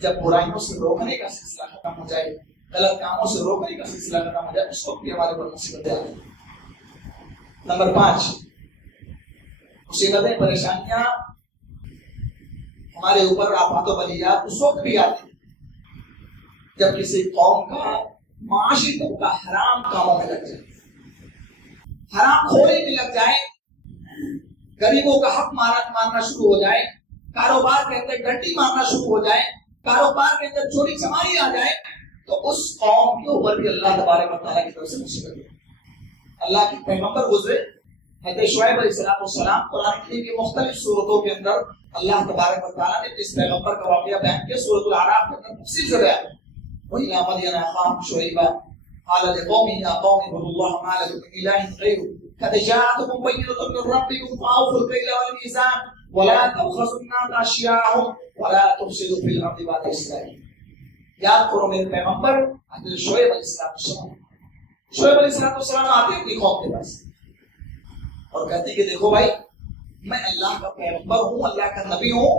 جب برائیوں سے روکنے کا سلسلہ ختم ہو جائے، غلط کاموں سے روکنے کا سلسلہ ختم ہو جائے، اس وقت بھی ہمارے اوپر مصیبتیں آتی ہیں۔ نمبر 5، مصیبتیں، پریشانیاں ہمارے اوپر آفات و بلیات اس وقت بھی آتی ہیں جب کسی قوم کا معاشی طبقہ حرام کاموں میں لگ جائے، حرام خوری میں لگ جائے، غریبوں کا حق مارنا شروع ہو جائے، کاروبار کے اندر ڈنڈی مارنا شروع ہو جائے، کاروبار کے اندر چوری چماری آ جائے، تو اس قوم کے اوپر بھی اللہ تبارک و تعالیٰ کی طرف سے مصیبت ہے۔ اللہ کے پیغمبر گزرے، حضرت شعیب علیہ السلام، قرآن کریم کی مختلف صورتوں کے اندر اللہ تبارک و تعالیٰ نے اس پیغمبر کا واقعہ بیان کیا۔ سورۃ الاعراف کے اندر تفصیل سے بیان ہے۔ وَإِلَىٰ مَدْيَنَ أَخَاهُمْ شُعَيْبًا قال لقومه يا قوم اعبدوا الله ما لكم من اله غيره قد جاءتكم بينة من ربكم فاوفوا الكيل والميزان ولا تبخسوا الناس اشياءهم ولا تفسدوا في الارض بعد اصلاحها۔ یاد کرو میرے پیغمبر حضرت شعیب علیہ السلام، شعیب علیہ السلام آتے اپنی قوم کے پاس اور کہتے کہ دیکھو بھائی، میں اللہ کا پیغمبر ہوں، اللہ کا نبی ہوں،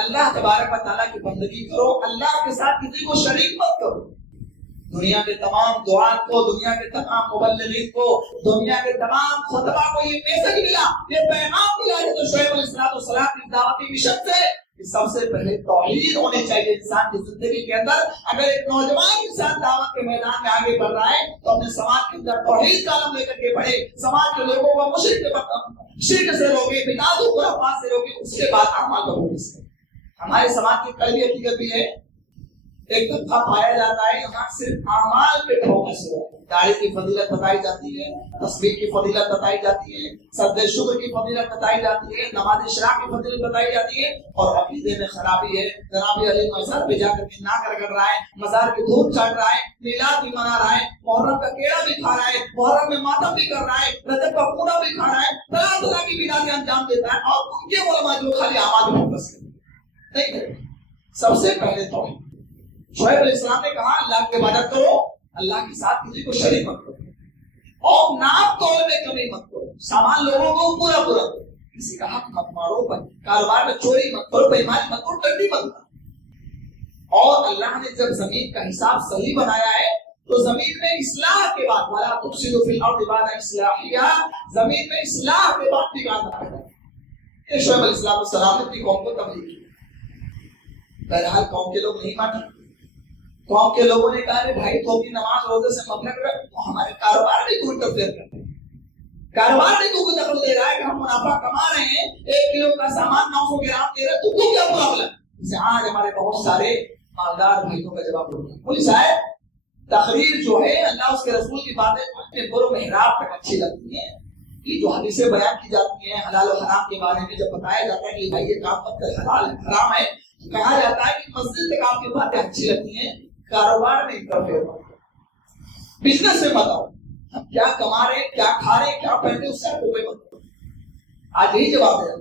اللہ تبارک و تعالیٰ کی بندگی کرو، اللہ کے ساتھ کسی کو شریک مت کرو۔ دنیا کے تمام دعات کو، دنیا کے تمام مبلغین کو، دنیا کے تمام خطبہ کو یہ میسج ملا، یہ پیغام ملا ہے تو شعیب علیہ السلام کی دعوتی مشن سے کہ سب سے پہلے توحید ہونی چاہیے انسان کی زندگی کے اندر۔ اگر ایک نوجوان انسان دعوت کے میدان میں آگے بڑھ رہا ہے تو اپنے سماج کے اندر توحید کا علم لے کر کے بڑھے، سماج کے لوگوں کو شرک سے روکے، بدعات و خرافات سے روکے، اس کے بعد اعمال کو روکے۔ ہمارے سماج کی کڑوی حقیقت بھی ہے، ایک طبقہ پایا جاتا ہے یہاں صرف اعمال پہ فوکس ہو، داڑھی کی فضیلت بتائی جاتی ہے، تسبیح کی فضیلت بتائی جاتی ہے، سجدہ شکر کی فضیلت بتائی جاتی ہے، نماز اشراق کی فضیلت بتائی جاتی ہے، اور عقیدے میں خرابی ہے۔ جناب علی مزار پہ جا کر کے ناک رگڑ رہا ہے، مزار کی دھوپ چاٹ رہا ہے، میلاد بھی منا رہا ہے، محرم کا کیڑا بھی کھا رہا ہے، محرم میں ماتم بھی کر رہا ہے، رجب کا پورا بھی کھا رہا ہے، طرح طرح کی بدعتیں انجام دیتا ہے، اور ان کے علماء جو خالی اعمال پہ فوکس نہیں کرتے۔ سب سے پہلے توحید۔ شعیب علیہ السلام نے کہا اللہ کی عبادت کرو، اللہ کے ساتھ کسی کو شریک مت کرو، اور ناپ تول میں کمی مت کرو، سامان لوگوں کو پورا کرو، کسی کا حق مت مارو، کاروبار میں چوری مت کرو، بےایمانی مت کرو، ٹنڈی مت کرو۔ اور اللہ نے جب زمین کا حساب صحیح بنایا ہے تو زمین میں اصلاح کے بعد وَلَا تُفْسِدُوا فِي الْأَرْضِ بَعْدَ إِصْلَاحِهَا، زمین میں اصلاح کے بعد بگاڑ نہ پیدا کرو۔ یہ شعیب علیہ السلام نے اپنی قوم کو تبلیغ کی۔ بہرحال قوم کے لوگ نہیں مانے، قوم کے لوگوں نے کہا کہ بھائی تو اپنی نماز روزے سے مطلب رکھ، ہمارے کاروبار میں کوئی انٹرفیئر کرتے ہیں، کاروبار میں کوئی دخل دے رہا ہے کہ ہم منافع کما رہے ہیں، 1 کلو کا سامان 900 گرام دے رہے ہیں، تو کیوں کیا معاملہ؟ جیسے آج ہمارے بہت سارے مالدار بھائیوں کا جواب ہوگا، بولی صاحب تقریر جو ہے اللہ اس کے رسول کی باتیں اپنے برو محراب تک اچھی لگتی ہیں. یہ جو حدیثیں بیان کی جاتی ہیں حلال و حرام کے بارے میں جب بتایا جاتا ہے کہ بھائی یہ کام مت کر حلال ہے حرام ہے, کہا جاتا ہے کہ مسجد تک آپ کی باتیں اچھی لگتی ہیں, کاروبار میں انٹرفیئر مت کرو, بزنس میں بتاؤ ہم کیا کما رہے ہیں, کیا کھا رہے ہیں, کیا پہنتے ہیں, اس سے کوئی مت کرو. آج یہی جواب ہے,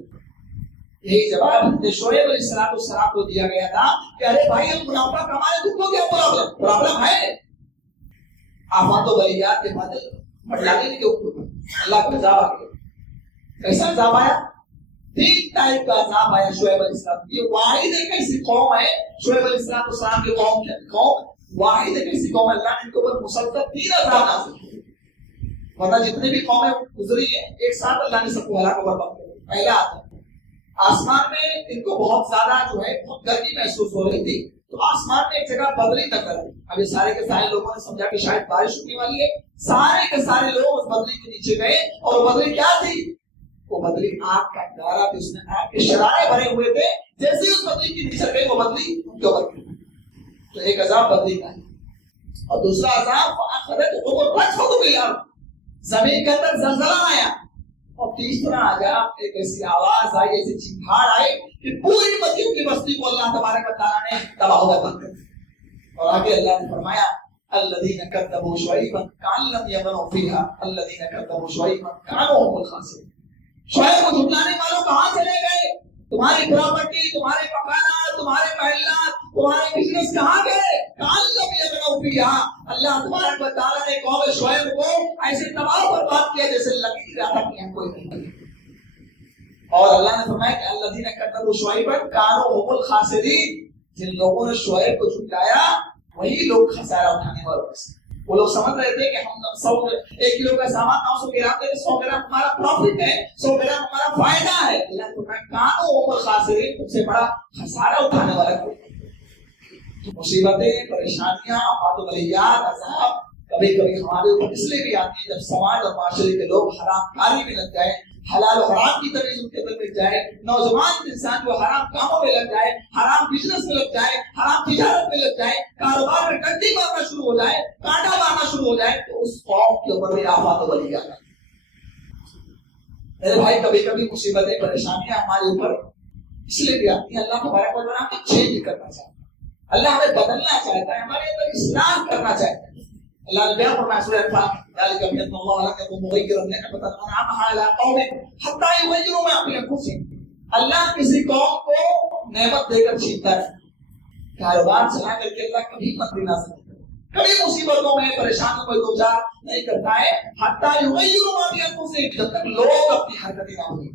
یہی جواب شعیب علیہ السلام کو دیا گیا تھا کہ ارے بھائی ہم منافع کما رہے, تم کو کیا پرابلم ہے. آفات و بلیات کے بعد مٹلانے کے اوپر اللہ کا عذاب آ گیا. کیسا عذاب آیا؟ 3 ٹائپ کا عذاب آیا شعیب علیہ السلام. یہ واحد ایک ایسی قوم ہے, شعیب علیہ السلام کی قوم واحد ایک ایسی قوم ہے اللہ نے ان کے اوپر مسلسل 3 عذاب نازل کیے. ورنہ جتنی بھی قومیں گزری ہیں ایک ساتھ اللہ نے سب کو ہلاک و برباد کر دیا. پہلا آسمان میں ان کو بہت زیادہ جو ہے بہت گرمی محسوس ہو رہی تھی, تو آسمان میں ایک جگہ بدلی نظر آئی. اب یہ سارے کے سارے لوگوں نے سمجھا کہ شاید بارش ہونے والی ہے. سارے کے سارے لوگ اس بدلی کے نیچے گئے, اور وہ بدلی کیا تھی؟ وہ بدلی آگ کا انگارہ تھی, اس میں آگ کے شرارے بھرے ہوئے تھے. جیسے ہی اس بدلی کے نیچے گئے وہ بدلی ان کے اوپر گئی. تو ایک عذاب بدلی کا ہے, اور دوسرا عذاب زمین کے اندر زلزلہ آیا, اور تیسرا عذاب ایک ایسی آواز آئی, ایسی چنگھاڑ آئی کہ پوری مدینہ کی بستی کو اللہ تبارک و تعالیٰ نے تباہ و برباد کر دیا. اور آگے اللہ نے فرمایا الذین کذبوا شعیبا کأن لم یغنوا فیہا الذین کذبوا شعیبا کانوا هم الخاسرین. شعیب کو جھٹلانے والوں کہاں چلے گئے؟ تمہاری پراپرٹی, تمہارے مکانات, تمہارے محلات, تمہارے بزنس کہاں گئے؟ کأن لم یغنوا فیہا. اللہ تبارک و تعالیٰ نے قوم شعیب کو ایسے تباہ و برباد کیا جیسے لگی تھی رہا کہ یہاں کوئی نہیں. اور اللہ نے فرمایا کہ الذین کذبوا شعیبا کانوا هم الخاسرین. جن لوگوں نے شعیب کو جھٹلایا وہی لوگ خسارہ اٹھانے والے ہیں. وہ لوگ سمجھ رہے تھے کہ ہم 1 کلو کا سامان 900 گرام دے, 100 گرام ہمارا پروفٹ ہے, 100 گرام ہمارا فائدہ ہے. اللہ نے فرمایا کانوا هم الخاسرین, تم سے بڑا خسارہ اٹھانے والا کوئی نہیں. مصیبتیں, پریشانیاں, آفات و بلیات, عذاب کبھی کبھی ہمارے اوپر اس لیے بھی آتی ہے جب سماج اور معاشرے کے لوگ حرام کاری میں لگ جائے, حلال و حرام کی تمیز ان کے اندر مل جائے, نوجوان انسان جو حرام کاموں میں لگ جائے, حرام بزنس میں لگ جائے, حرام تجارت میں لگ جائے, کاروبار میں ٹنڈی مارنا شروع ہو جائے, کانٹا مارنا شروع ہو جائے, تو اس قوم کے اوپر بھی آفات و بلیات آتی ہے. میرے بھائی کبھی کبھی مصیبتیں, پریشانیاں ہمارے اوپر اس لیے بھی آتی ہیں اللہ تبارک و تعالیٰ ہمیں چینج کرنا چاہتا ہے, اللہ ہمیں بدلنا چاہتا ہے, ہمارے اندر اصلاح کرنا چاہتا ہے. اللہ نے بیان فرمایا سورہ انفال ذالک بأن اللہ لم یکن مغیرا نعمۃ انعمها علی قوم حتی یغیروا ما بانفسهم. اللہ کسی قوم کو نعمت دے کر چھینتا ہے, کاروبار چلا کر کے اللہ کبھی مکر نہ سکتا, کبھی مصیبتوں میں پریشانیوں میں دوچار نہیں کرتا ہے حتی یغیروا ما بانفسهم, جب تک لوگ اپنی حرکتیں نہ ہوئی.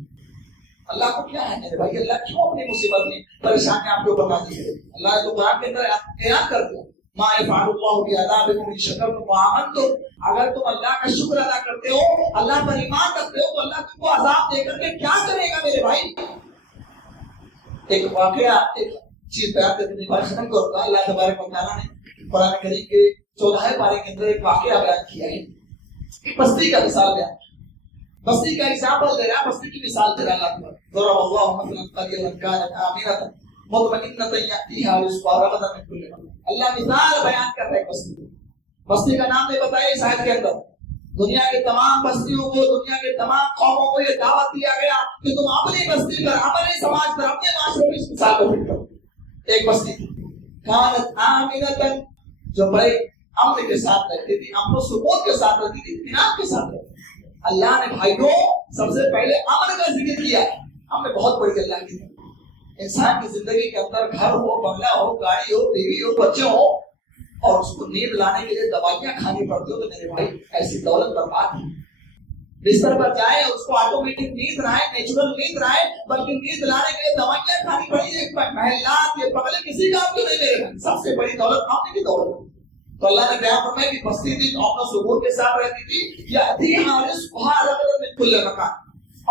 اللہ کو کیا ہے میرے بھائی, اللہ کیوں اپنی مصیبت میں پریشانیاں آپ کے اوپر نازل کرے؟ اللہ نے تو قرآن کے اندر اعلان کر دیا ما یفعل اللہ بعذابکم ان شکرتم وآمنتم. اگر تم اللہ کا شکر ادا کرتے ہو, اللہ پر ایمان رکھتے ہو, تو اللہ تم کو عذاب دے کر کے کیا کرے گا میرے بھائی؟ ایک واقعہ, ایک چیز بیان کرنے کی بات ختم کروں گا. اللہ تبارک و تعالیٰ نے قرآن کریم کے 14 پارے کے اندر ایک واقعہ بیان کیا ہے, بستی کا مثال بیان, بستی کا ایگزامپل دے رہا, بستی کی مثال دے رہا. اللہ تبارک ضرب اللہ مثلا قرية كانت آمنة مطمئنة يأتيها رزقها رغدا من كل مكان. اللہ مثال بیان کر رہے بستی. بستی کا نام نہیں بتایا اس آیت کے اندر. دنیا کے تمام بستیوں کو, دنیا کے تمام قوموں کو یہ دعوت دیا گیا کہ تم اپنی بستی پر, اپنے سماج پر, اپنے معاشرے میں اس مثال کو فٹ کرو. ایک بستی کانت آمنة, جو بڑے امن کے ساتھ رہتی تھی, امن و سکون کے ساتھ رہتی تھی, اطمینان کے ساتھ رہتی تھی. اللہ نے بھائیوں سب سے پہلے امن کا ذکر کیا ہے. امن بہت بڑی اللہ کی ہے. انسان کی زندگی کے اندر گھر ہو, بنگلہ ہو, گاڑی ہو, بیوی ہو, بچے ہو, اور اس کو نیند لانے کے لیے دوائیاں کھانی پڑتی ہو, تو میرے بھائی ایسی دولت برباد ہے. بستر پر جائے, اس کو آٹومیٹک نیند نہ آئے, نیچرل نیند نہ آئے, بلکہ نیند لانے کے لیے دوائیاں کھانی پڑی. محلات یہ بغل کسی کام کی نہیں میرے بھائی, سب سے بڑی دولت امن کی دولت. تو اللہ نے بیان فرمایا کہ بستی تھی امن و سکون کے ساتھ رہتی تھی. یأتیہا رزقہا رغدا من کل مکان,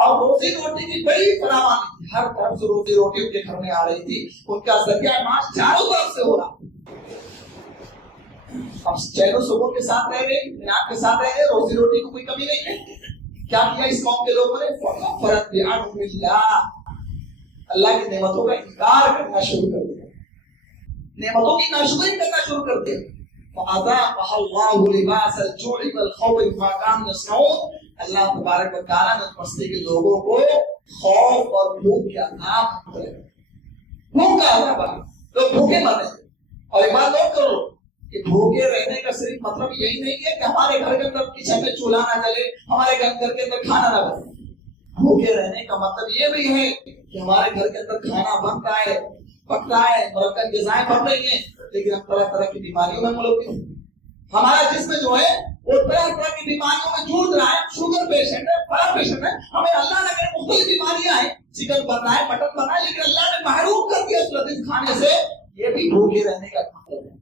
اور روزی روٹی کی بڑی فراوانی تھی, ہر طرف سے روزی روٹی ان کے گھر میں آ رہی تھی. ان کا ذریعہ معاش چاروں طرف سے ہو رہا. اب چین و سکون کے ساتھ رہ رہے, اطمینان کے ساتھ رہ رہے, روزی روٹی کو کوئی کمی نہیں ہے. کیا کیا اس قوم کے لوگوں نے؟ فَكَفَرَتْ بِأَنْعُمِ اللَّهِ, اللہ کی نعمتوں کا انکار کرنا شروع کر دیا, نعمتوں کی ناشکری کرنا شروع کر دیا. فَأَذَاقَهَا اللَّهُ لِبَاسَ الْجُوعِ وَالْخَوْفِ بِمَا كَانُوا يَصْنَعُونَ. اللہ تبارک و تعالیٰ نے بستی کے لوگوں کو خوف اور بھوک کے عذاب دیا. بھوک کا عذاب آ لوگ بھوکے مرے. اور ایک بات نوٹ کرو کہ بھوکے رہنے کا صرف مطلب یہی نہیں ہے کہ ہمارے گھر کے اندر کچن میں چولہا نہ جلے, ہمارے گھر کے اندر کھانا نہ بنے. بھوکے رہنے کا مطلب یہ بھی ہے کہ ہمارے گھر کے اندر کھانا بن رہا ہے, پک رہا ہے, مرکب غذائیں بن رہی ہیں, لیکن ہم طرح طرح کی بیماریوں میں ملوث ہیں. ہمارا جسم جو ہے وہ طرح طرح کی بیماریوں میں جوڑ رہا ہے. شوگر پیشنٹ ہے, بلڈ پیشنٹ ہے, ہمیں اللہ نے اگر مختلف بیماریاں ہیں, چکن بن رہا ہے, مٹن بن رہا ہے, لیکن اللہ نے محروم کر دیا اس لذیذ کھانے سے. یہ بھی بھوکے رہنے کا مطلب ہے.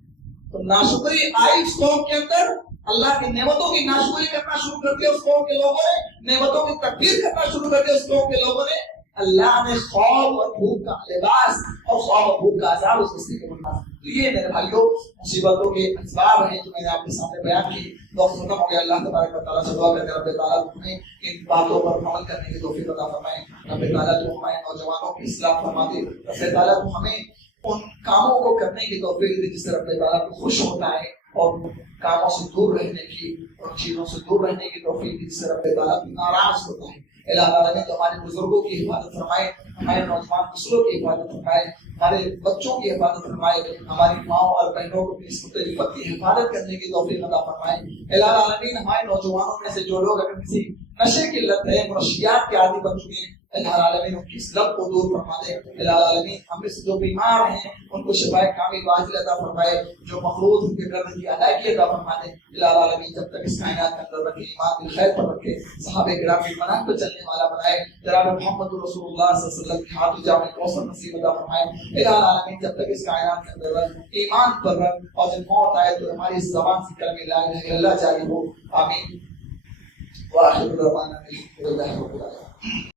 تو ناشکری آئی اس قوم کے اندر, اللہ کی نعمتوں کی ناشکری کرنا شروع کر دیا اس قوم کے لوگوں نے, نعمتوں کی تکبیر کرنا شروع کر دیا اس قوم کے لوگوں نے. اللہ نے خوف اور بھوک کا لباس اور خوف اور بھوک کا عذاب اس بستی کو بنا. یہ میرے بھائیوں مصیبتوں کے اسباب ہیں جو میں نے آپ کے سامنے بیان کی. وقت ختم ہو گیا. اللہ تبارک و تعالیٰ سے دعا کرتے رب تعالیٰ ہمیں ان باتوں پر عمل کرنے کی توفیق عطا فرمائے. رب تعالیٰ جو ہمارے نوجوانوں کی اصلاح فرما دے. رب تعالیٰ ہمیں ان کاموں کو کرنے کی توفیق دے جس سے رب تعالیٰ کو خوش ہوتا ہے, اور کاموں سے دور رہنے کی, ان چیزوں سے دور رہنے کی توفیق دے جس سے رب تعالیٰ ناراض ہوتا ہے. الہ العالمین تو ہمارے بزرگوں کی حفاظت فرمائے, ہمارے نوجوان نسلوں کی حفاظت فرمائے, ہمارے بچوں کی حفاظت فرمائے, ہماری ماں اور بہنوں کو اس مختلفت کی حفاظت کرنے کی توفیق عطا فرمائے. الہ العالمین ہمارے نوجوانوں میں سے جو لوگ اگر کسی نشے کی لت ہے, منشیات کے عادی بن چکے ہیں, الہ العالمین ان کی اس لت کو دور فرما دے. الہ العالمین ہم میں سے جو بیمار ہیں ان کو شفا کامل واجل عطا فرمائے, جو مفروض ان کے درد کی ادائیگی عطا فرما دے. الہ العالمین جب تک اس کائنات کے اندر رکھے, ایمان بالخیر پر رکھے, صحابہ کرام کی منہج پر چلنے والا بنائے, جناب محمد رسول اللہ صلی اللہ علیہ وسلم کے ہاتھ جامع کوثر نصیب عطا فرمائے. الہ العالمین جب تک اس کائنات کے اندر رکھ, ایمان پر رکھ, اور جب موت آئے تو ہماری اس زبان سے کلمہ لا الہ الا اللہ جاری ہو. آمین. وآخر دعوانا الحمد للہ رب العالمین.